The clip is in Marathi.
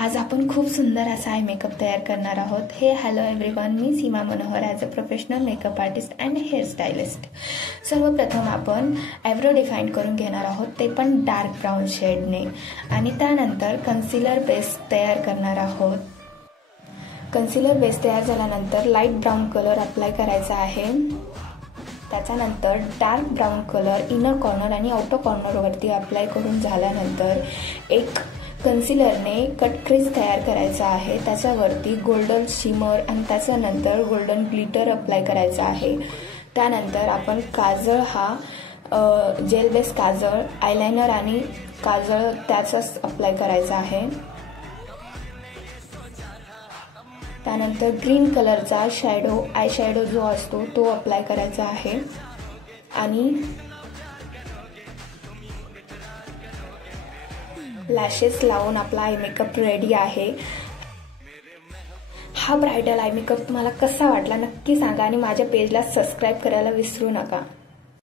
आज आपण खूप सुंदर असा आय मेकअप तयार करणार आहोत। Hello everyone, me Seema Manohar as a professional makeup artist and hair stylist. सर्वप्रथम आपण आयब्रो डिफाईन करून घेणार आहोत, ते पण डार्क ब्राऊन शेडने, आणि त्यानंतर कन्सिलर बेस तयार करणार आहोत। कन्सिलर बेस तयार झाल्यानंतर लाईट ब्राऊन कलर अप्लाय करायचा आहे। त्याच्यानंतर dark brown colour inner corner आणि आउटर कॉर्नरवरती अप्लाय करून झाल्यानंतर एक कन्सिलरने कट क्रीज तयार करायचा आहे। त्याच्यावरती गोल्डन शिमर आणि त्याच्यानंतर गोल्डन ग्लिटर अप्लाय करायचा आहे। त्यानंतर आपण काजळ हा जेल बेस काजळ, आयलाइनर आणि काजळ त्याचाच अप्लाय करायचा आहे। त्यानंतर ग्रीन कलरचा आय शॅडो जो असतो तो अप्लाय करायचा आहे आणि लॅशेस लावून आपला आय मेकअप रेडी आहे। हा ब्रायडल आय मेकअप तुम्हाला कसा वाटला नक्की सांगा आणि माझ्या पेजला सबस्क्राइब करायला विसरू नका।